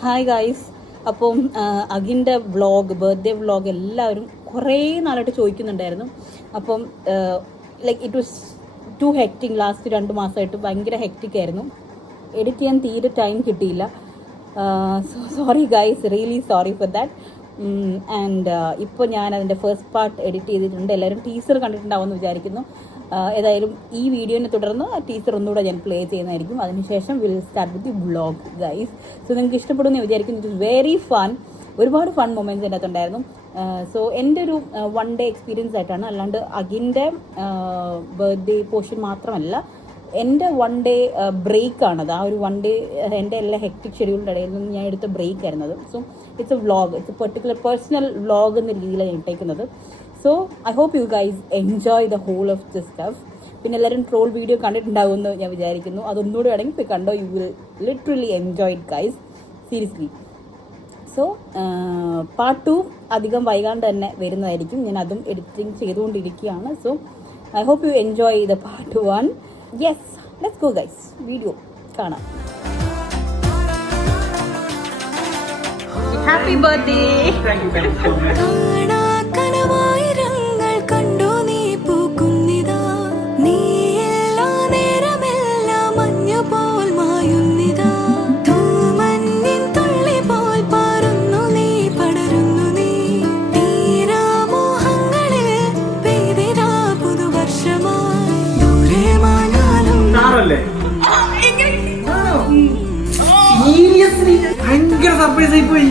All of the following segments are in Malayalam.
Hi guys. അപ്പം അഖിൻ്റെ ബർത്ത്ഡേ വ്ളോഗ് എല്ലാവരും കുറേ നാളായിട്ട് ചോദിക്കുന്നുണ്ടായിരുന്നു. അപ്പം like it was too hectic. Last 2 മാസമായിട്ട് ഭയങ്കര ഹെക്റ്റിക് ആയിരുന്നു. എഡിറ്റ് ചെയ്യാൻ തീരെ ടൈം കിട്ടിയില്ല. So sorry guys, really sorry for that. And ഇപ്പോൾ ഞാൻ അതിൻ്റെ ഫസ്റ്റ് പാർട്ട് എഡിറ്റ് ചെയ്തിട്ടുണ്ട്. എല്ലാവരും ടീസർ കണ്ടിട്ടുണ്ടാവുമെന്ന് വിചാരിക്കുന്നു. ഏതായാലും ഈ വീഡിയോനെ തുടർന്ന് ആ ടീസർ ഒന്നുകൂടെ ഞാൻ പ്ലേ ചെയ്യുന്നതായിരിക്കും. അതിനുശേഷം will start with the vlog guys. So നിങ്ങൾക്ക് ഇഷ്ടപ്പെടുമെന്ന് വിചാരിക്കുന്നു. It is very fun. ഒരുപാട് ഫൺ മൊമെൻറ്റ്സ് എൻ്റെ അകത്തുണ്ടായിരുന്നു. സോ എൻ്റെ ഒരു 1 ഡേ എക്സ്പീരിയൻസ് ആയിട്ടാണ്, അല്ലാണ്ട് അഖിൻ്റെ ബർത്ത്ഡേ പോർഷൻ മാത്രമല്ല, എൻ്റെ 1 ഡേ ബ്രേക്കാണത്. ആ ഒരു 1 ഡേ എൻ്റെ എല്ലാ ഹെക്ടിക് ഷെഡ്യൂളിൻ്റെ ഇടയിൽ നിന്ന് ഞാൻ എടുത്ത ബ്രേക്ക് ആയിരുന്നത്. So it's a vlog, it's a particular personal vlog എന്ന രീതിയിലാണ് ഞാൻ ഇട്ടേക്കുന്നത്. So I hope you guys enjoy the whole of this stuff. പിന്നെ എല്ലാവരും ട്രോൾ വീഡിയോ കണ്ടിട്ടുണ്ടാവുമെന്ന് ഞാൻ വിചാരിക്കുന്നു. അതൊന്നുകൂടെ വേണമെങ്കിൽ പോയി കണ്ടോ. You will literally enjoy it guys, seriously. So part 2 അധികം വൈകാണ്ട് തന്നെ വരുന്നതായിരിക്കും. ഞാൻ അതും എഡിറ്റിംഗ് ചെയ്തുകൊണ്ടിരിക്കുകയാണ്. So I hope you enjoy the part 1. Yes, let's go guys, video കാണാം. Happy birthday. ഭയങ്കര സർപ്രൈസ് ആയി പോയി.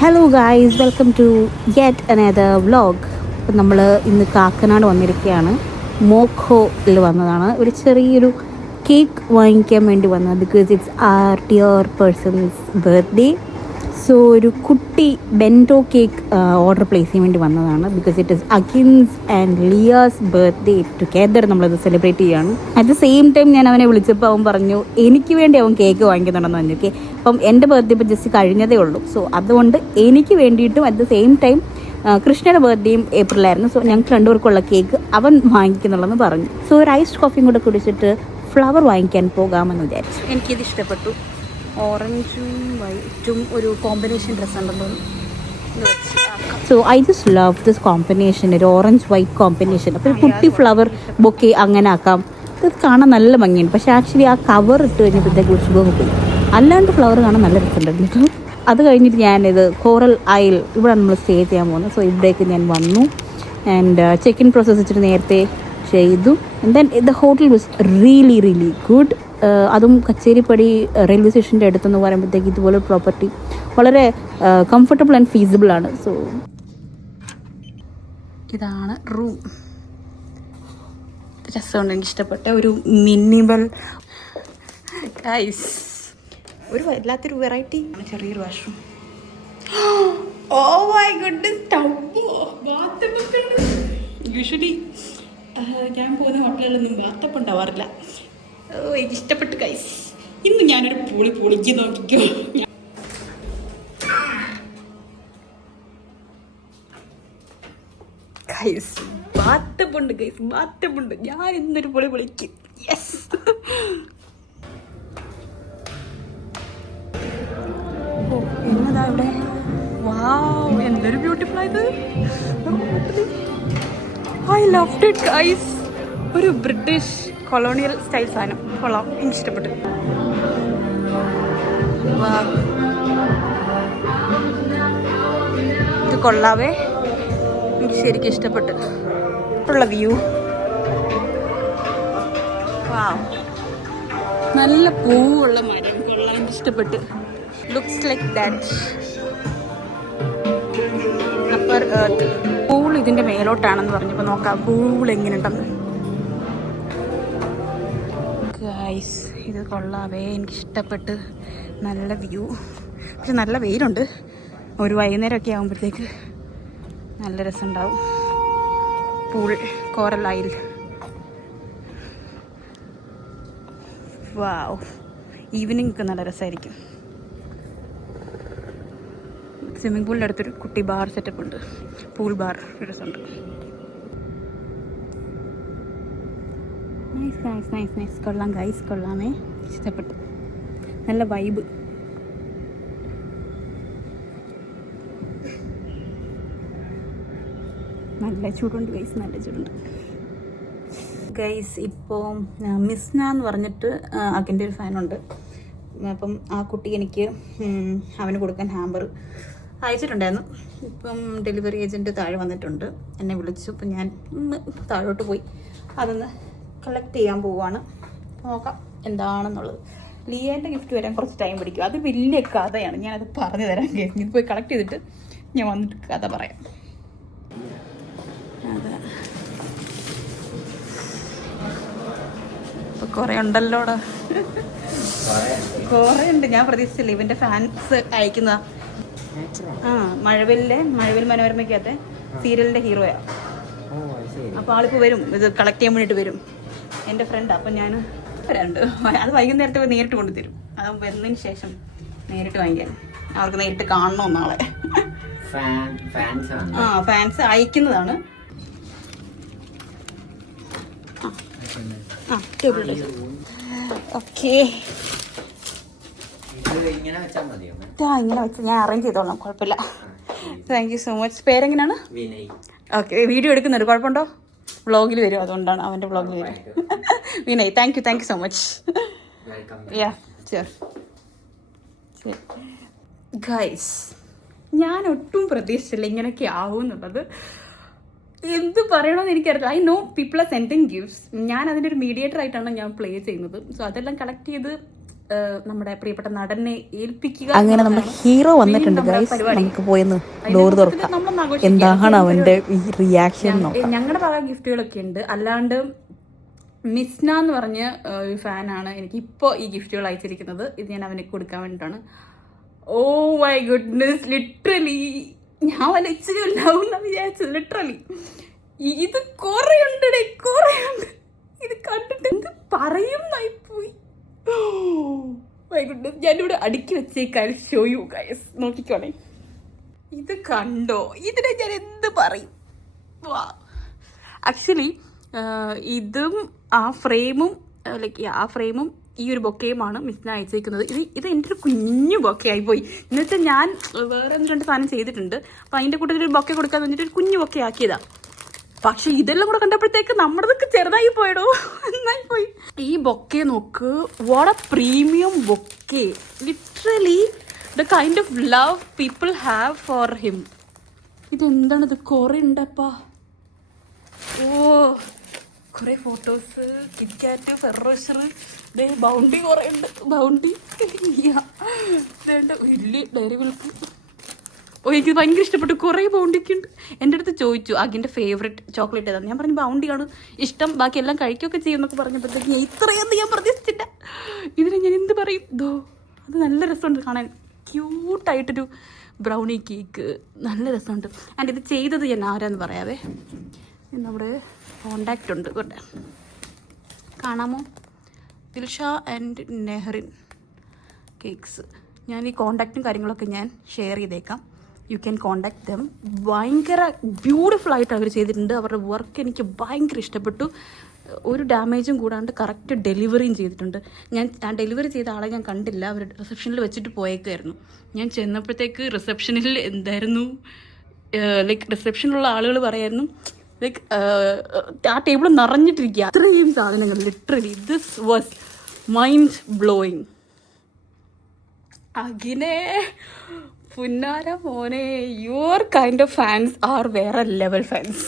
Hello guys, welcome to yet another vlog. അപ്പം നമ്മൾ ഇന്ന് കാക്കനാട് വന്നിരിക്കുകയാണ്. മോഖോയിൽ വന്നതാണ്. ഒരു ചെറിയൊരു കേക്ക് വാങ്ങിക്കാൻ വേണ്ടി വന്നത്. Because it's our dear person's birthday. So ഒരു കുട്ടി ബെൻറ്റോ കേക്ക് ഓർഡർ പ്ലേസ് ചെയ്യാൻ വേണ്ടി വന്നതാണ്. Because it is Akhin's and Liya's birthday together. നമ്മളത് സെലിബ്രേറ്റ് ചെയ്യുകയാണ്. അറ്റ് ദ സെയിം ടൈം ഞാൻ അവനെ വിളിച്ചപ്പോൾ അവൻ പറഞ്ഞു എനിക്ക് വേണ്ടി അവൻ കേക്ക് വാങ്ങിക്കുന്നുണ്ടെന്ന് പറഞ്ഞു. ഓക്കെ, അപ്പം എൻ്റെ ബർത്ത്ഡേ ഇപ്പോൾ ജസ്റ്റ് കഴിഞ്ഞതേ ഉള്ളൂ. സോ അതുകൊണ്ട് എനിക്ക് വേണ്ടിയിട്ടും അറ്റ് ദ സെയിം ടൈം കൃഷ്ണയുടെ ബർത്ത്ഡേയും ഏപ്രിലായിരുന്നു. സോ ഞങ്ങൾക്ക് 2 പേർക്കുള്ള കേക്ക് അവൻ വാങ്ങിക്കുന്നുള്ളതെന്ന് പറഞ്ഞു. സോ ഒരു ഐസ്ഡ് കോഫിയും കൂടെ കുടിച്ചിട്ട് ഫ്ലവർ വാങ്ങിക്കാൻ പോകാമെന്ന് വിചാരിച്ചു. എനിക്കിത് ഇഷ്ടപ്പെട്ടു. ഓറഞ്ചും വൈറ്റും ഒരു കോമ്പിനേഷൻ ഡ്രസ്സ് ഉണ്ടെന്ന്. So I just love this combination, ഒരു ഓറഞ്ച് വൈറ്റ് കോമ്പിനേഷൻ. അപ്പോൾ ഒരു കുട്ടി ഫ്ലവർ ബൊക്കെ അങ്ങനെ ആക്കാം. ഇത് കാണാൻ നല്ല ഭംഗിയുണ്ട്. പക്ഷേ ആക്ച്വലി ആ കവർ ഇട്ട് കഴിഞ്ഞപ്പോഴത്തേക്ക് സുഖമൊക്കെ പോയി. അല്ലാണ്ട് ഫ്ലവർ കാണാൻ നല്ല രസമുണ്ടായിരുന്നു കേട്ടോ. അത് കഴിഞ്ഞിട്ട് ഞാനിത് കോറൽ ഐൽ, ഇവിടെ നമ്മൾ സ്റ്റേ ചെയ്യാൻ പോകുന്നത്. സോ ഇവിടേക്ക് ഞാൻ വന്നു. ആൻഡ് ചെക്ക് ഇൻ പ്രോസസ്സ് ഇച്ചിരി നേരത്തെ ചെയ്തു. And then the hotel was really really good. അതും കച്ചേരിപ്പടി റെയിൽവേ സ്റ്റേഷൻ്റെ അടുത്തെന്ന് പറയുമ്പോഴത്തേക്ക് ഇതുപോലെ പ്രോപ്പർട്ടി വളരെ കംഫർട്ടബിൾ ആൻഡ് ഫീസിബിൾ ആണ്. സോ ഇതാണ് റൂം. രസമുണ്ട്, എനിക്ക് ഇഷ്ടപ്പെട്ട ഒരു മിനിമൽ ഗൈസ്. ഒരു വല്ലാത്തൊരു വെറൈറ്റി ആണ്. ചെറിയൊരു washroom. Oh my goodness, usually ഞാൻ പോകുന്ന ഹോട്ടലുകളിലൊന്നും ബാത്തപ്പ് ഉണ്ടാവാറില്ല. എനിക്ക് ഇഷ്ടപ്പെട്ടു ഗൈസ്. ഇന്ന് ഞാനൊരു പൊളിക്ക് നോക്കിക്കോ. ഗൈസ് ബാത്തപ്പുണ്ട്, ഗൈസ് ബാത്തപ്പുണ്ട്. ഞാൻ ഇന്നൊരു പൊളിക്കും. യെസ്. ഓ എന്നതാ ഇവിടെ. വാവ്, എന്തൊരു ബ്യൂട്ടിഫുൾ ആയത്. I loved it guys. ഒരു ബ്രിട്ടീഷ് കൊളോണിയൽ സ്റ്റൈൽ സാധനം. കൊള്ളാം, എനിക്ക് ഇഷ്ടപ്പെട്ടു. ഇത് കൊള്ളാവേ, എനിക്ക് ശരിക്കും ഇഷ്ടപ്പെട്ടു. ഉള്ള വ്യൂ. വാവ്, നല്ല പൂവുള്ള മരം, കൊള്ളാൻ ഇഷ്ടപ്പെട്ട്. Looks like that. Upper earth. Pool ഇതിന്റെ മേലോട്ടാണെന്ന് പറഞ്ഞപ്പോൾ നോക്കാം പൂൾ എങ്ങനെയുണ്ടെന്ന്. ഗൈസ്, ഇത് കൊള്ളാവേ, എനിക്കിഷ്ടപ്പെട്ട്. നല്ല വ്യൂ, പക്ഷെ നല്ല വെയിലുണ്ട്. ഒരു വൈകുന്നേരമൊക്കെ ആകുമ്പോഴത്തേക്ക് നല്ല രസമുണ്ടാവും. Pool, coral isle. Wow, evening ഒക്കെ നല്ല രസമായിരിക്കും. സ്വിമ്മിംഗ് പൂളിൻ്റെ അടുത്തൊരു കുട്ടി ബാർ സെറ്റപ്പ് ഉണ്ട്, പൂൾ ബാർ, രസമുണ്ട്. Nice nice nice nice. കൊള്ളാം ഗൈസ്, കൊള്ളാമേ, ഇഷ്ടപ്പെട്ടു. നല്ല വൈബ്. നല്ല ചൂടുണ്ട് ഗൈസ്, നല്ല ചൂടുണ്ട് ഗൈസ്. ഇപ്പോൾ മിസ്ന എന്ന് പറഞ്ഞിട്ട് അതിൻ്റെ ഒരു ഫാനുണ്ട്. അപ്പം ആ കുട്ടി എനിക്ക് അവന് കൊടുക്കാൻ ഹാമ്പർ അയച്ചിട്ടുണ്ടായിരുന്നു. ഇപ്പം ഡെലിവറി ഏജൻറ്റ് താഴെ വന്നിട്ടുണ്ട്, എന്നെ വിളിച്ചു. അപ്പം ഞാൻ താഴോട്ട് പോയി അതൊന്ന് കളക്ട് ചെയ്യാൻ പോവുകയാണ്. നോക്കാം എന്താണെന്നുള്ളത്. ലിയേൻ്റെ ഗിഫ്റ്റ് വരാൻ കുറച്ച് ടൈം പിടിക്കും. അത് വലിയ കഥയാണ്, ഞാനത് പറഞ്ഞു തരാൻ. ഇത് പോയി കളക്ട് ചെയ്തിട്ട് ഞാൻ വന്നിട്ട് കഥ പറയാം. അതെ, ഇപ്പം കുറേ ഉണ്ടല്ലോടാ, കുറേ ഉണ്ട്. ഞാൻ പ്രതീക്ഷിച്ചില്ല ഇവൻ്റെ ഫാൻസ് അയക്കുന്ന. മഴവിൽ മനോരമയ്ക്കകത്തെ സീരിയലിൻ്റെ ഹീറോയാണ്. അപ്പോൾ ആളിപ്പോൾ വരും, ഇത് കളക്ട് ചെയ്യാൻ വേണ്ടിയിട്ട് വരും. എൻ്റെ ഫ്രണ്ടാണ്. അപ്പം ഞാൻ വരാറുണ്ട്. അത് വൈകുന്നേരത്തെ നേരിട്ട് കൊണ്ടുതരും. അത് വന്നതിന് ശേഷം നേരിട്ട് വാങ്ങിക്കാൻ. അവർക്ക് നേരിട്ട് കാണണോ നാളെ. ഫാൻസ് അയക്കുന്നതാണ്. ഓക്കെ, ഇങ്ങനെ വെച്ച് ഞാൻ അറേഞ്ച് ചെയ്തോളാം, കുഴപ്പമില്ല. Thank you so much. പേരെങ്ങനെയാണ്? ഓക്കെ, വീഡിയോ എടുക്കുന്നുണ്ട്, കുഴപ്പമുണ്ടോ? വ്ളോഗിൽ വരും, അതുകൊണ്ടാണ്, അവൻ്റെ വ്ളോഗിൽ വരും. Vinay, thank you so much. Yeah, guys, ഞാൻ ഒട്ടും പ്രതീക്ഷിച്ചില്ല ഇങ്ങനെയൊക്കെ ആവും എന്നുള്ളത്. എന്ത് പറയണമെന്ന് എനിക്കറിയില്ല. I know people are sending gifts. ഞാൻ അതിൻ്റെ ഒരു മീഡിയേറ്റർ ആയിട്ടാണ് ഞാൻ പ്ലേ ചെയ്യുന്നത്. സോ അതെല്ലാം കളക്ട് ചെയ്ത് നമ്മുടെ പ്രിയപ്പെട്ട നടനെ ഏൽപ്പിക്കുക. അങ്ങനെ നമ്മുടെ ഹീറോ വന്നിട്ടുണ്ട് ഗൈസ്, നമുക്ക് പോയെന്ന് ഡോർ തുറക്കാം. എന്താണ് അവന്റെ റിയാക്ഷൻ? ഞങ്ങളുടെ ഭാഗം ഗിഫ്റ്റുകളൊക്കെ ഉണ്ട്. അല്ലാണ്ട് മിസ്ന എന്ന് പറഞ്ഞ ഒരു ഫാനാണ് എനിക്ക് ഇപ്പോൾ ഈ ഗിഫ്റ്റുകൾ അയച്ചിരിക്കുന്നത്. ഇത് ഞാൻ അവനെ കൊടുക്കാൻ വേണ്ടിയിട്ടാണ്. ഓ മൈ ഗുഡ്നസ്, ലിറ്ററലി ഞാൻ വലിച്ചുണ്ടാവുന്ന വിചാരിച്ചത്. ലിറ്ററലി ഇത് കുറേ ഉണ്ട്. ഇത് കണ്ടിട്ട് എന്ത് പറയുന്നായിപ്പോയി. മൈ ഗുഡ്നസ്, ഞാനിവിടെ അടുക്കി വെച്ചേക്കാൽ ഷോ യു ഗൈസ്, നോക്കിക്കോണേ. ഇത് കണ്ടോ? ഇതിനെ ഞാൻ എന്ത് പറയും? വാ, ആക്ച്വലി ഇതും ആ ഫ്രെയിമും ഈ ഒരു ബൊക്കയുമാണ് മിസ്ന അയച്ചേക്കുന്നത്. ഇത് എൻ്റെ ഒരു കുഞ്ഞു ബൊക്കെ ആയിപ്പോയി. എന്നുവെച്ചാൽ ഞാൻ വേറെ 1-2 സാധനം ചെയ്തിട്ടുണ്ട്. അപ്പം അതിൻ്റെ കൂട്ടത്തിൽ ഒരു ബൊക്കെ കൊടുക്കാൻ വേണ്ടിയിട്ട് ഒരു കുഞ്ഞു ബൊക്കെ ആക്കിയതാണ്. പക്ഷെ ഇതെല്ലാം കൂടെ കണ്ടപ്പോഴത്തേക്ക് നമ്മുടെതൊക്കെ ചെറുതായി പോയടോ, നന്നായി പോയി. ഈ ബൊക്കെ നോക്ക്, what a premium bouquet. Literally the kind of love people have for him. ഇതെന്താണിത്? കുറേ ഉണ്ടപ്പാ. ഓ, കുറേ ഫോട്ടോസ്, കിറ്റ്കാറ്റ്, ഫെറോഷർ, ബൗണ്ടി കുറേ ഉണ്ട്. ബൗണ്ടി വലിയ ഡയറി മിൽക്ക്. ഓ, എനിക്ക് ഭയങ്കര ഇഷ്ടപ്പെട്ടു. കുറേ ബൗണ്ടിക്ക് ഉണ്ട്. എൻ്റെ അടുത്ത് ചോദിച്ചു അഗിൻ്റെ ഫേവറേറ്റ് ചോക്ലേറ്റ് ഏതാണ്. ഞാൻ പറഞ്ഞു ബൗണ്ടിയാണ് ഇഷ്ടം, ബാക്കി എല്ലാം കഴിക്കുകയൊക്കെ ചെയ്യും എന്നൊക്കെ പറഞ്ഞപ്പോഴത്തേക്ക് ഇത്രയൊന്നും ഞാൻ പ്രതീക്ഷിച്ചില്ല. ഇതിന് ഞാൻ എന്ത് പറയും? ദോ, അത് നല്ല രസമുണ്ട് കാണാൻ. ക്യൂട്ടായിട്ടൊരു ബ്രൗണി കേക്ക്, നല്ല രസമുണ്ട്. ആൻഡ് ഇത് ചെയ്തത് ഞാൻ ആരാന്ന് പറയാവേ. നമ്മുടെ കോണ്ടാക്റ്റ് ഉണ്ട്, കാണാമോ? Dilsha and Nehrin cakes. ഞാൻ ഈ കോണ്ടാക്റ്റും കാര്യങ്ങളൊക്കെ ഞാൻ ഷെയർ ചെയ്തേക്കാം. You can contact them. ഭയങ്കര ബ്യൂട്ടിഫുൾ ആയിട്ട് അവർ ചെയ്തിട്ടുണ്ട്. അവരുടെ വർക്ക് എനിക്ക് ഭയങ്കര ഇഷ്ടപ്പെട്ടു. ഒരു ഡാമേജും കൂടാണ്ട് കറക്റ്റ് ഡെലിവറിയും ചെയ്തിട്ടുണ്ട്. ഞാൻ ഡെലിവറി ചെയ്ത ആളെ ഞാൻ കണ്ടില്ല, അവർ റിസപ്ഷനിൽ വെച്ചിട്ട് പോയേക്കായിരുന്നു. ഞാൻ ചെന്നപ്പോഴത്തേക്ക് റിസപ്ഷനിൽ എന്തായിരുന്നു, ലൈക്ക് റിസപ്ഷനിലുള്ള ആളുകൾ പറയായിരുന്നു ലൈക്ക് ആ ടേബിൾ നിറഞ്ഞിട്ടിരിക്കുക, അത്രയും സാധനങ്ങൾ. Literally this was mind blowing. അഗിനെ പുന്നാര മോനെ, your kind of fans are വേറെ level fans.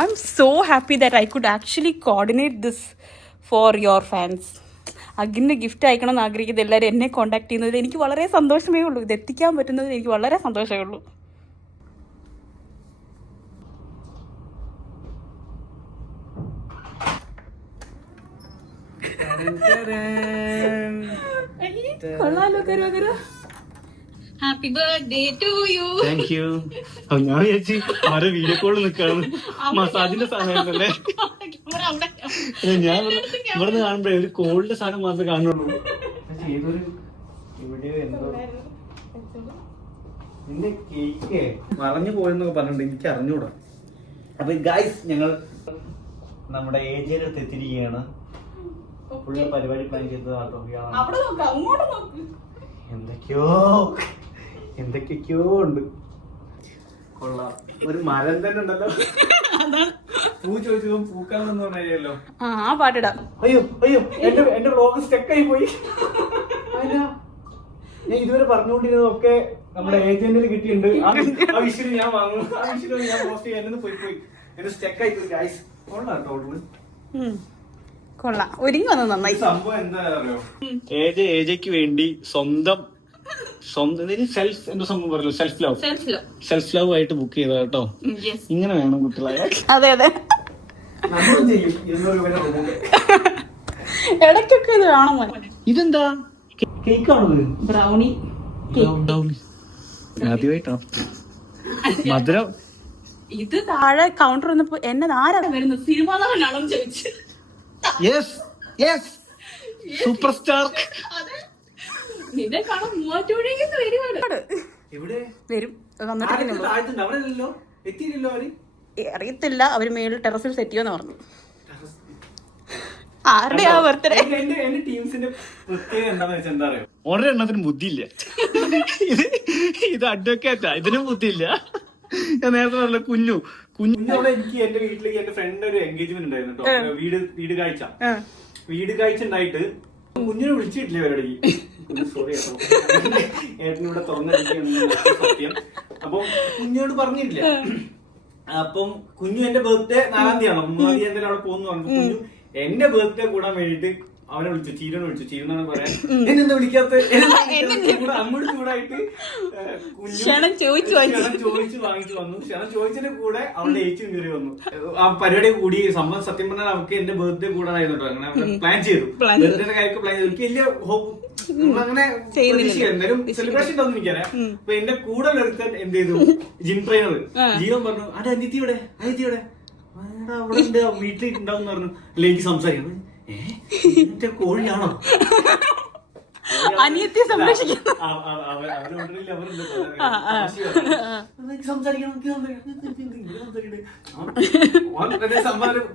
I'm so happy that I could actually coordinate this for your fans. അഗിന് ഗിഫ്റ്റ് അയക്കണമെന്ന് ആഗ്രഹിക്കുന്നത് എല്ലാവരും എന്നെ കോൺടാക്ട് ചെയ്യുന്നത് എനിക്ക് വളരെ സന്തോഷമേ ഉള്ളൂ. ഇത് എത്തിക്കാൻ പറ്റുന്നത് എനിക്ക് വളരെ സന്തോഷമേ ഉള്ളൂ. Happy birthday to you. Thank you. ഞാൻ വിചാരിച്ചു ആരോ വീഡിയോ കോളിൽ നിൽക്കാണ്, മസാജിന്റെ സമയമല്ലേ. ഞാൻ ഇവിടുന്ന് കാണുമ്പോഴേ ഒരു കോളിന്റെ സാധനം മാത്രമേ കാണുള്ളൂ. ഏതൊരു ഇവിടെയോ എന്തോ നിന്റെ കേക്ക് മറഞ്ഞു പോയെന്നൊക്കെ പറഞ്ഞിട്ടുണ്ട്, എനിക്ക് അറിഞ്ഞൂടാ. അപ്പൊ ഗൈസ് ഞങ്ങൾ നമ്മുടെ ഏജിയുടെ അടുത്ത് എത്തിയിരിക്കുകയാണ്. ഫുള്ള് പരിപാടി പ്ലാൻ ചെയ്തത് എന്തൊക്കെയോ ഉണ്ട്. കൊള്ളാം. ഒരു മരം തന്നെ ഉണ്ടല്ലോ. പൂ ചോദിച്ചപ്പോ പൂക്കാണെന്ന് പറഞ്ഞല്ലോ. ആ പാട്ടിടാം. അയ്യോ എന്റെ വ്ലോഗ് സ്റ്റക്കായി പോയി. ഞാൻ ഇതുവരെ പറഞ്ഞുകൊണ്ടിരുന്നതൊക്കെ നമ്മുടെ ഏജന്റിന് കിട്ടിയിട്ടുണ്ട്. ആ വിഷയം ഞാൻ വാങ്ങും, ആ വിഷയം ഞാൻ പോസ്റ്റ് ചെയ്യാൻ എന്നെ പോയി എന്റെ സ്റ്റക്കായി പോയി. ഗൈസ് കൊള്ളാം ടോട്ടല്. കൊള്ളാം, ഒരുങ്ങി വന്നത് നന്നായി. സംഭവം എന്താ അറിയോ, ഏജയ്ക്ക് വേണ്ടി സ്വന്തം സെൽഫ് എന്തോ സംഭവം പറയല്ലോ, സെൽഫ് ലവ് ആയിട്ട് ബുക്ക് ചെയ്ത കേട്ടോ. ഇങ്ങനെ വേണം കുട്ടികളായ. അതെ ഇടയ്ക്കൊക്കെ ഇത് വേണം. ഇതെന്താ കേക്കാണത്? ബ്രൗണി ആദ്യമായിട്ടാ മധുരം. ഇത് താഴെ കൗണ്ടർ വന്നപ്പോ എന്നെ ആരാ വരുന്നത്, സിനിമ നടനാണെന്ന് ചോദിച്ചു. സൂപ്പർ സ്റ്റാർ നിന്നെ കാണാൻ മൂവാറ്റുപുഴയ്ക്ക് വരും. അറിയത്തില്ല, അവര് മേളിൽ ടെറസിൽ സെറ്റ് ചെയ്യുമെന്ന് പറഞ്ഞു. ആരുടെയാ ബർത്ത്ഡേ? എന്റെ ടീംസിന്റെ പ്രത്യേകത എന്താണെന്ന് വെച്ചാൽ എന്താ അറിയോ, ഒരെണ്ണത്തിന് ബുദ്ധിയില്ല. ഇത് അഡ്വക്കേറ്റാ, ഇതിനും ബുദ്ധിയില്ല. ഞാൻ നേരത്തെ പറഞ്ഞ കുഞ്ഞോടെ എനിക്ക് എന്റെ വീട്ടിലേക്ക് എന്റെ ഫ്രണ്ട് ഒരു എൻഗേജ്മെന്റ് ഉണ്ടായിരുന്നു കേട്ടോ. വീട് കാഴ്ച ഉണ്ടായിട്ട് കുഞ്ഞിനെ വിളിച്ചിട്ടില്ലേ അവരുടെ. സോറി കേട്ടോ, ഏട്ടനിവിടെ തുറന്നിരിക്കുകയാണ് സത്യം. അപ്പം കുഞ്ഞോട് പറഞ്ഞിട്ടില്ല. അപ്പം കുഞ്ഞു എന്റെ ബർത്ത്ഡേ 4-ാം തീയതി ആണോ 3-ാം തീയതി എന്തായാലും അവിടെ പോകുന്നു പറഞ്ഞു. കുഞ്ഞു എന്റെ ബർത്ത്ഡേ കൂടാൻ വേണ്ടിട്ട് അവനെ വിളിച്ചു, ചീരനെ വിളിച്ചു. ചീരനാണ് പറയാൻ എന്നെന്താ വിളിക്കാത്ത, അമ്മോട് ചൂടായിട്ട് ക്ഷണം ചോദിച്ചു വാങ്ങിച്ചു വന്നു. ക്ഷണം ചോദിച്ചതിന്റെ കൂടെ അവളുടെ ഏച്ചും കയറി വന്നു. ആ പരിപാടി കൂടി സംഭവം സത്യം പറഞ്ഞാൽ അവർക്ക് എന്റെ ബർത്ത്ഡേ കൂടാനായിരുന്നു കേട്ടോ. അങ്ങനെ പ്ലാൻ ചെയ്തു, ബർത്ത്ഡേയുടെ കാര്യമൊക്കെ പ്ലാൻ ചെയ്തു. എനിക്ക് വലിയ അങ്ങനെ എന്തായാലും സെലിബ്രേഷൻ ഉണ്ടോന്ന് എനിക്കറിയാം. അപ്പൊ എന്റെ കൂടെ ഒരുത്തൻ എന്ത് ചെയ്തു, ജിം ട്രെയിനർ ജീവൻ പറഞ്ഞു, അതെ അനിയത്തിയുടെ അവിടെ ഉണ്ട്, വീട്ടിൽ ഉണ്ടാവും പറഞ്ഞു. അല്ലെ എനിക്ക് സംസാരിക്കണം, എന്റെ കോഴിയാണോ അനിയത്തെ സംരക്ഷിക്കുന്നു.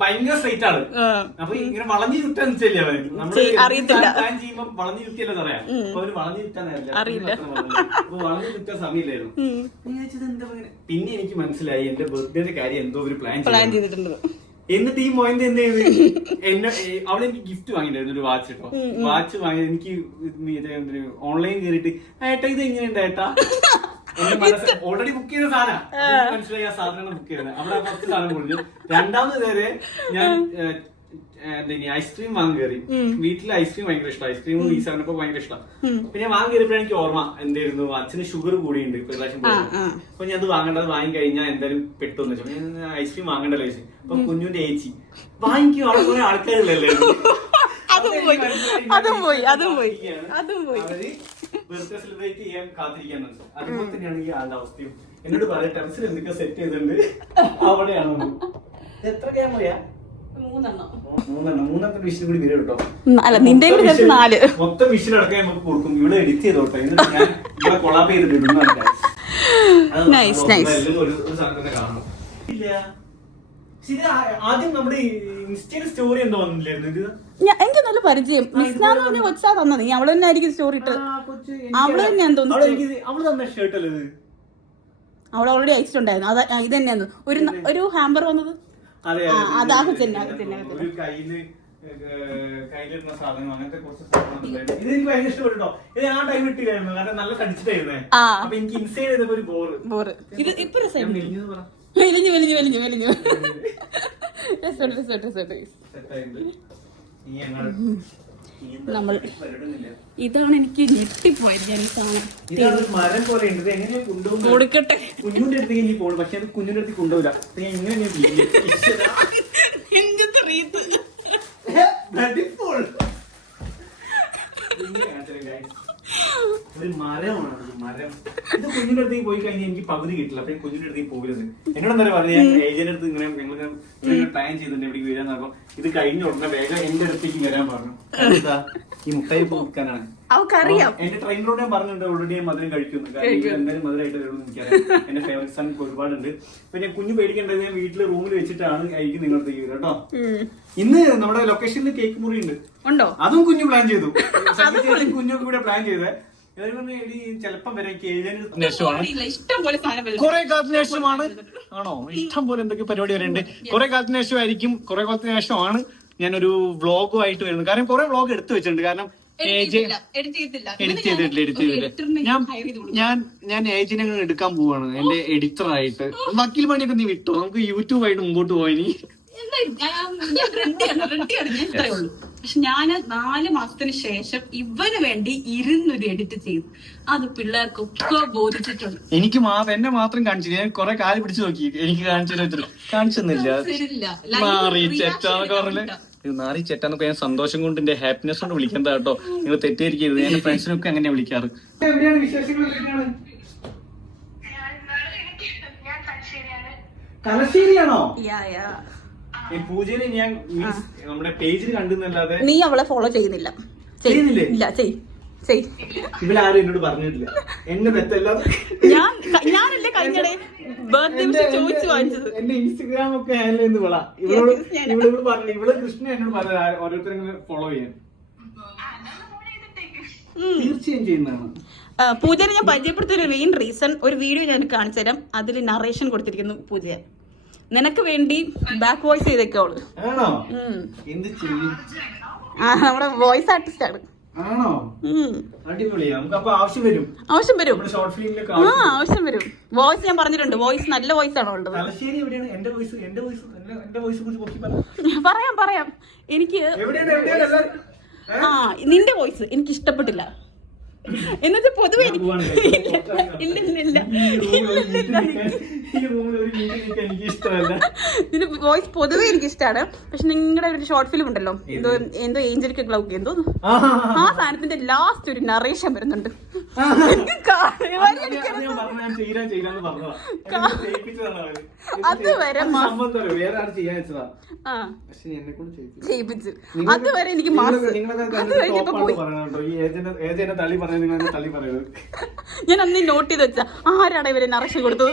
ഭയങ്കര സ്ട്രൈറ്റ് ആണ്. അപ്പൊ ഇങ്ങനെ വളഞ്ഞു ചുറ്റാൻ വെച്ചല്ലേ അവൻ, നമ്മള് പ്ലാൻ ചെയ്യുമ്പോ വളഞ്ഞു ചുറ്റിയല്ലോ പറയാം. അപ്പൊ അവര് വളഞ്ഞു ചുറ്റാനറിയില്ല, അപ്പൊ വളഞ്ഞു ചുറ്റാൻ സമയമില്ലായിരുന്നു. പിന്നെ എനിക്ക് മനസ്സിലായി എന്റെ ബർത്ത്ഡേന്റെ കാര്യം എന്തോ ഒരു പ്ലാൻ ചെയ്തിട്ടുണ്ട്. എന്നിട്ട് ഈ മോയന്റെ എന്ത് ചെയ്ത് അവളെനിക്ക് ഗിഫ്റ്റ് വാങ്ങിണ്ടായിരുന്നു, ഒരു വാച്ച് കേട്ടോ. വാച്ച് വാങ്ങി എനിക്ക് ഓൺലൈൻ കയറിയിട്ട് ഏട്ടാ ഇത് എങ്ങനെയുണ്ട് ഏട്ടാ, ഓൾറെഡി ബുക്ക് ചെയ്ത സാധനം മനസ്സിലായി. ആ സാധനങ്ങൾ ബുക്ക് ചെയ്തത് അവിടെ ഫസ്റ്റ് സാധനം പൊളിഞ്ഞു. രണ്ടാമത് നേരെ ഞാൻ ഐസ്ക്രീം വാങ്ങി കയറി. വീട്ടിൽ ഐസ്ക്രീം ഭയങ്കര ഇഷ്ടം, ഐസ്ക്രീം ഈ സാധനം ഭയങ്കര ഇഷ്ടം. അപ്പൊ ഞാൻ വാങ്ങി കയറിയപ്പോഴാണ് എനിക്ക് ഓർമ്മ എന്തായിരുന്നു, അച്ഛന് ഷുഗർ കൂടിയുണ്ട് പ്രാവശ്യം പോയി. അപ്പൊ ഞാൻ അത് വാങ്ങേണ്ടത് വാങ്ങി കഴിഞ്ഞാൽ എന്തായാലും പെട്ടെന്ന് വെച്ചു ഞാൻ ഐസ്ക്രീം വാങ്ങേണ്ടല്ലോ ചോദിച്ചു. അപ്പൊ കുഞ്ഞുന്റെ ഏച്ചി വാങ്ങിക്കും, അവിടെ കുറെ ആൾക്കാരില്ലല്ലേ, അവര് ബർത്ത്ഡേ സെലിബ്രേറ്റ് ചെയ്യാൻ കാത്തിരിക്കാന്നുണ്ട്. അതുപോലെ തന്നെയാണ് ഈ ആളുടെ അവസ്ഥയും. എന്നോട് പറയാം ടെറസിൽ എന്തൊക്കെ സെറ്റ് ചെയ്തിട്ടുണ്ട് അവിടെയാണോ. എത്ര ക്യാമറയാ? 3 വിഷയം കൂടി വരും കേട്ടോ. മൊത്തം വിഷയം അടക്കാൻ നമുക്ക് കൊടുക്കും. ഇവിടെ എഡിറ്റ് ചെയ്തോട്ടെ, എന്നിട്ട് ഞാൻ ഇവിടെ കൊളാബ് ചെയ്തിട്ട് ഒരു സാധനം കാണണം. ഇല്ല ആദ്യം നമ്മുടെ ഇൻസ്റ്റയിൽ സ്റ്റോറി എന്തോ വന്നില്ലായിരുന്നു ഇത്. എനിക്ക് നല്ല പരിചയം കൊച്ചാ തന്നത്. നീ അവള് തന്നെ ആയിരിക്കും സ്റ്റോറി ഇട്ട്. അവള് തന്നെയാന്ന് തോന്നുന്നു. അവള് തന്നെ ഷർട്ട് അല്ലേ, അവൾ ഓൾറെഡി അയച്ചിട്ടുണ്ടായിരുന്നു. അത് ഇത് തന്നെയാന്ന് ഒരു ഹാമ്പർ വന്നത്. ഒരു കയ്യിലിരുന്ന സാധനം അങ്ങനത്തെ കുറച്ച് സാധനം ഇത് എനിക്ക് ഭയങ്കര ഇഷ്ടപ്പെട്ടോ. ഇത് ആ ടൈം ഇട്ടില്ലായിരുന്നു, കാരണം നല്ല കടിച്ചിട്ടായിരുന്നേ. അപ്പൊ എനിക്ക് ഇൻസൈഡ് ചെയ്തപ്പോ ഒരു ബോറ്. ഇത് ഇപ്പൊ വലിഞ്ഞു നമ്മൾ ഇതാണ് എനിക്ക് ഞെട്ടിപ്പോയത് ഞാൻ ഈ സാധനം മരം പോലെ ഉണ്ട്. എങ്ങനെയാ കൊണ്ടുപോകും? കൊടുക്കട്ടെ. കുഞ്ഞുന്റെ അടുത്തേക്ക് ഇനി പോകണം, പക്ഷെ അത് കുഞ്ഞിന്റെ അടുത്ത് കൊണ്ടുപോകില്ല. ഇങ്ങനെ ഒരു മരമാണ്, മരം. ഇത് കുഞ്ഞിന്റെ അടുത്തേക്ക് പോയി കഴിഞ്ഞാൽ എനിക്ക് പകുതി കിട്ടില്ല. അപ്പൊ കുഞ്ഞിന്റെ അടുത്തേക്ക് പോകരുത്. എന്നോട് എന്താ പറയുക, ഞാൻ ഏജന്റിന്റെ അടുത്ത് ഇങ്ങനെ ഞങ്ങൾ പ്ലാൻ ചെയ്തിട്ടുണ്ട് എവിടേക്ക് വരാന്ന്. അപ്പൊ ഇത് കഴിഞ്ഞ ഉടനെ വേഗം എന്റെ അടുത്തേക്ക് വരാൻ പറഞ്ഞു. എന്താ ഈ മുട്ടായി പോക്കാനാണ്. അവക്കറിയാം. എന്റെ ട്രെയിനിലൂടെ ഞാൻ പറഞ്ഞിട്ടുണ്ട് ഓൾറെഡി ഞാൻ മധുരം കഴിക്കുന്നു. കാരണം എന്തായാലും മധുരമായിട്ട് വരുമെന്ന് എനിക്കറിയാം. എന്റെ ഫേവറേറ്റ് സാധനം ഒരുപാടുണ്ട്. പിന്നെ കുഞ്ഞു പേടിക്കേണ്ടത് ഞാൻ വീട്ടില് റൂമിൽ വെച്ചിട്ടാണ് എനിക്ക് നിങ്ങളടുത്തേക്ക് വരിക കേട്ടോ. ഇന്ന് നമ്മുടെ ലൊക്കേഷനിൽ കേക്ക് മുറി ഉണ്ട്. അതും കുഞ്ഞു പ്ലാൻ ചെയ്തു. കുഞ്ഞൊക്കെ കൂടെ പ്ലാൻ ചെയ്തേ. ചിലപ്പം വരെ കുറെ കാലത്തിന് ശേഷമാണ്. ആണോ? ഇഷ്ടം പോലെ എന്തൊക്കെ പരിപാടി വരുന്നുണ്ട്. കുറെ കാലത്തിന് ശേഷമായിരിക്കും, കുറെ കാലത്തിന് ശേഷമാണ് ഞാനൊരു വ്ളോഗുമായിട്ട് വരുന്നത്. കാരണം കുറെ വ്ളോഗ് എടുത്തു വെച്ചിട്ടുണ്ട്. കാരണം എഡിറ്റ് ചെയ്തിട്ടില്ല. ഞാൻ ഏജിനെ എടുക്കാൻ പോവാണ് എന്റെ എഡിറ്ററായിട്ട്. വക്കീൽ പണിയൊക്കെ നീ വിട്ടോ, നമുക്ക് യൂട്യൂബായിട്ട് മുമ്പോട്ട് പോയിനി. പക്ഷെ ഞാൻ 4 മാസത്തിന് ശേഷം ഇവന് വേണ്ടി 200 എഡിറ്റ് ചെയ്തു. അത് പിള്ളേർക്കൊക്കെ ബോധിച്ചിട്ടുണ്ട്. എനിക്ക് എന്നെ മാത്രം കാണിച്ചില്ല. ഞാൻ കുറെ കാലം പിടിച്ചു നോക്കി, എനിക്ക് കാണിച്ചെന്നില്ല. നാറി ചെറ്റാന്നൊക്കെ ഞാൻ സന്തോഷം കൊണ്ട് എന്റെ ഹാപ്പിനെസ് കൊണ്ട് വിളിക്കുന്നത് കേട്ടോ. നിങ്ങൾ തെറ്റിദ്ധരിക്കരുത്. എന്റെ ഫ്രണ്ട്സിനൊക്കെ അങ്ങനെ വിളിക്കാറ്. തലശ്ശേരിയാണോ? പൂജനെ ഞാൻ നമ്മുടെ പേജിൽ കണ്ടെന്നല്ലാതെ നീ അവളെ ഫോളോ ചെയ്യുന്നില്ല. ഇവളാരും എന്നോട് പറഞ്ഞിട്ടില്ല. എന്നെ തെറ്റല്ലാതെ ഞാനല്ലേ കഴിഞ്ഞടെ ബർത്ത്ഡേ ചോദിച്ചു വാങ്ങിച്ചത്. എന്റെ ഇൻസ്റ്റഗ്രാം ഒക്കെ ഹാൻഡിൽ ചെയ്യുന്ന ഇവള് പറഞ്ഞു. ഇവള് കൃഷ്ണ എന്നോട് പറഞ്ഞു ഓരോരുത്തരും ഫോളോ ചെയ്യാൻ. തീർച്ചയായും ചെയ്യുന്നതാണ്. പൂജനെ ഞാൻ പരിചയപ്പെടുത്തിയ മെയിൻ റീസൺ ഒരു വീഡിയോ ഞാൻ കാണിച്ചു തരാം. അതിൽ നറേഷൻ കൊടുത്തിരിക്കുന്നു പൂജ. നിനക്ക് വേണ്ടി ബാക്ക് വോയിസ് ചെയ്തേക്കോളൂ. നമ്മുടെ വോയിസ് ആർട്ടിസ്റ്റ് ആണ്. ആവശ്യം വരും. വോയിസ് ഞാൻ പറഞ്ഞിട്ടുണ്ട്. വോയിസ് നല്ല വോയിസ് ആണോ ഉള്ളത്? പറയാം. എനിക്ക് നിന്റെ വോയിസ് എനിക്ക് ഇഷ്ടപ്പെട്ടില്ല. എന്നുവെച്ചാൽ പൊതുവെ ഇതിന്റെ വോയിസ് പൊതുവെ എനിക്ക് ഇഷ്ടമാണ്. പക്ഷെ നിങ്ങളുടെ ഒരു ഷോർട്ട് ഫിലിം ഉണ്ടല്ലോ, എന്തോ ഏഞ്ചലിക്ക് ഗ്ലൗക്ക് എന്തോ, ആ സാധനത്തിന്റെ ലാസ്റ്റ് ഒരു നറേഷൻ വരുന്നുണ്ട്. അതുവരെ ചെയ്യിപ്പിച്ചു. അതുവരെ എനിക്ക് ഞാൻ അന്ന് നോട്ട് ചെയ്ത് വെച്ച ആരാണ് ഇവരെ നറേഷൻ കൊടുത്തത്.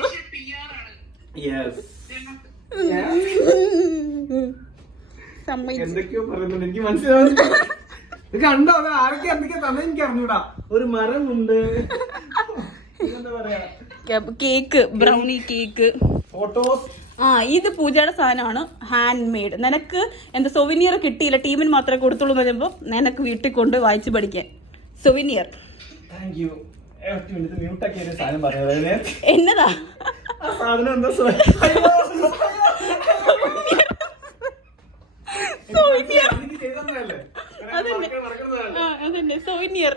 എന്തൊക്കെയോ പറയുന്നുണ്ട്, എനിക്ക് മനസ്സിലാവുന്നില്ല. കണ്ടോ ആരൊക്കെ എന്തൊക്കെ തന്നെ എനിക്ക് അറിഞ്ഞൂടാ. ഒരു മരമുണ്ട്, എന്താ പറയാ, കേക്ക്, ബ്രൗണി കേക്ക്, ഫോട്ടോസ്. ഇത് പൂജയുടെ സാധനമാണ്, ഹാൻഡ് മെയ്ഡ്. നിനക്ക് എന്താ സൊവിനിയർ കിട്ടിയില്ല, ടീമിന് മാത്രമേ കൊടുത്തുള്ളൂ എന്ന് പറയുമ്പോ നിനക്ക് വീട്ടിൽ കൊണ്ട് വായിച്ച് പഠിക്കാൻ സൊവിനിയർ. എന്നതാ അതന്നെ സോവിനിയർ.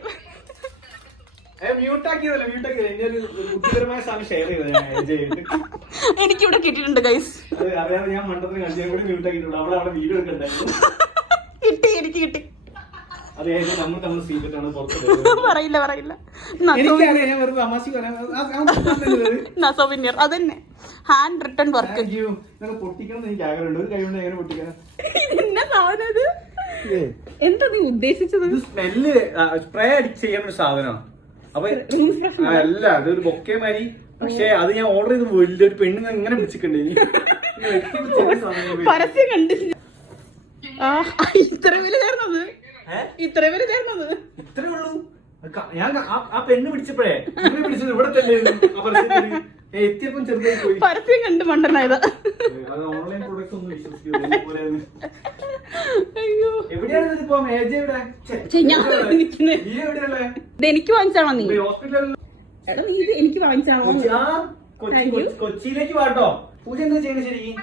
എനിക്കിവിടെ കിട്ടിയിട്ടുണ്ട് ഗൈസ്. കിട്ടി, എനിക്ക് കിട്ടി. പറയില്ല. സോവിനിയർ അതന്നെ, ഹാൻഡ് റിട്ടൺ വർക്ക്. എന്താ നീ ഉദ്ദേശിച്ചത്? സ്മെല്ല് സ്പ്രേ അടിച്ച് ചെയ്യാൻ ഒരു സാധനമാണ്. അപ്പൊ അല്ല, അതൊരു ബൊക്കെ മാതിരി. പക്ഷെ അത് ഞാൻ ഓർഡർ ചെയ്ത് വലിയൊരു പെണ്ണിന് ഇങ്ങനെ പിടിച്ചിട്ടുണ്ട്. പരസ്യം കണ്ട് ഇത്ര വലുതായിരുന്നത്. ഇത്രേ ഉള്ളൂ. ഞാൻ ആ പെണ്ണ് പിടിച്ചപ്പോഴേ പിടിച്ചത് ഇവിടെ തന്നെ എത്തിയപ്പം ചെറുതായി പോയി. പരസ്യം കണ്ട് മണ്ടനായതാ. ഓൺലൈൻ പ്രൊഡക്ട്സ് ഒന്നും വിശ്വസിക്കുന്നു. എവിടെയാണ് ഇതിപ്പം? എനിക്ക് വാങ്ങിച്ചാണോ നീ? ഹോസ്പിറ്റലിൽ എനിക്ക് വാങ്ങിച്ചാണോ? കൊച്ചിയിലേക്ക് വാട്ടോ. പൂജ എന്താ ചെയ്യുന്നത് ശരിക്കും?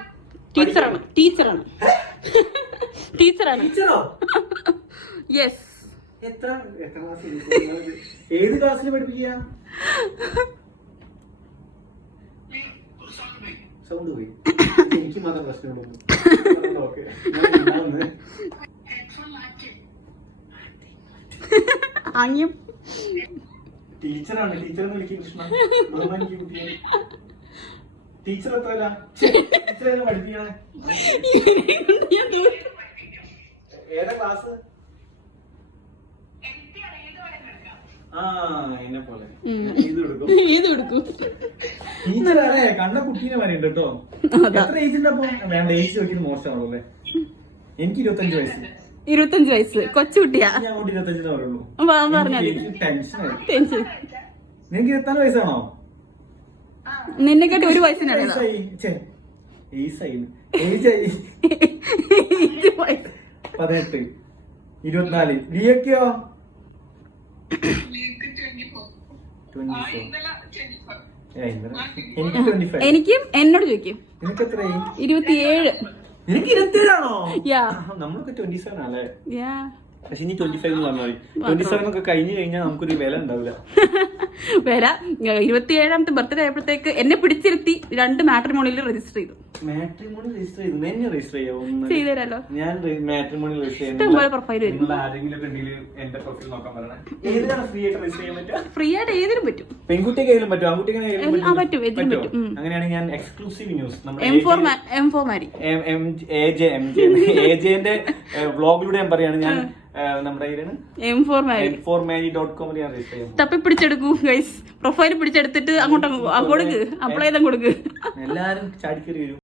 ടീച്ചറാണ്. ടീച്ചറോ? യെസ്. എത്ര ക്ലാസ് ഏത് ക്ലാസ്സിൽ പഠിപ്പിക്കുക? സൗണ്ട് പോയി. എനിക്ക് മാത്രം പ്രശ്നമുള്ളൂ. ഓക്കെ, ആംഗ്യം. ടീച്ചറാണ്. ടീച്ചറെന്ന് വിളിക്കും കൃഷ്ണ. ബഹുമാനിക്കും കുട്ടിയെ. ടീച്ചർ എത്രല്ല ടീച്ചർ പഠിപ്പിക്കണേ? ഏതാ ക്ലാസ്? ആ, എന്നെ പോലെ ഇത് കൊടുക്കും. ടീച്ചറാണേ കണ്ട കുട്ടീനെ പറയുന്നുണ്ട് കേട്ടോ. എത്ര ഏജ് ഉണ്ട്? അപ്പൊ വേണ്ട, ഏജ് നോക്കിയത് മോശമാണല്ലേ. എനിക്ക് 25 വയസ്സ്. 25 വയസ്സ് കൊച്ചുകുട്ടിയാ. ഞാൻ അങ്ങോട്ട് 25 പറയുള്ളൂ. ടെൻഷൻ. നിനക്ക് 24 വയസ്സാണോ? നിന്നെ കേട്ട് ഒരു വയസ്സിനാണ്. 18, 24. ലിയക്കോ? 24. എനിക്കും എന്നോട് ചോദിക്കും. നിനക്ക് എത്രയായി? 27. നിനക്ക് 27 ആണോ? യാ, നമ്മളൊക്കെ 27 ആണല്ലേ. യാ. പക്ഷെ ഇനി 25 എന്ന് പറഞ്ഞാൽ 27 ഒക്കെ കഴിഞ്ഞു കഴിഞ്ഞാൽ നമുക്കൊരു വില ഉണ്ടാവില്ല. വരാ 27ാമത്തെ ബർത്ത്ഡേ ആയപ്പോഴത്തേക്ക് എന്നെ പിടിച്ചിരുത്തി 2 മാട്രിമോണിയിൽ രജിസ്റ്റർ ചെയ്തു. മാട്രിമോണി രജിസ്റ്റർ ചെയ്തു? എന്നെ രജിസ്റ്റർ ചെയ്യാമോ? ചെയ്തുതരാലോ. ഞാൻ മാട്രിമോണി രജിസ്റ്റർ ഇഷ്ടംപോലെ പ്രൊഫൈൽ വരും. ആരെങ്കിലും എന്റെ പ്രൊഫൈൽ നോക്കാൻ പറയണേ. ഏതിനാണ് ഫ്രീ ആയിട്ട് രജിസ്റ്റർ ചെയ്യാൻ പറ്റുക? ഫ്രീ ആയിട്ട് ഏതിനും പറ്റും. പെൺകുട്ടിക്ക് ഏതിലും പറ്റും, ആൺകുട്ടിക്ക് പറ്റും, ഏതിനും പറ്റും. അങ്ങനെയാണെങ്കിൽ ഞാൻ എക്സ്ക്ലൂസീവ് ന്യൂസ് M4 മാരി AJന്റെ വ്ളോഗിലൂടെ ഞാൻ പറയാണ്. ഞാൻ നമ്മുടെ M4 mani.com ഞാൻ രജിസ്റ്റർ ചെയ്യാം. തപ്പി പിടിച്ചെടുക്കൂ ഗൈസ്. പ്രൊഫൈൽ പിടിച്ചെടുത്തിട്ട് അങ്ങോട്ട് കൊടുക്ക്, അപ്ലൈ ചെയ്താൽ കൊടുക്ക്. എല്ലാരും ചാടിക്കേറി വരും.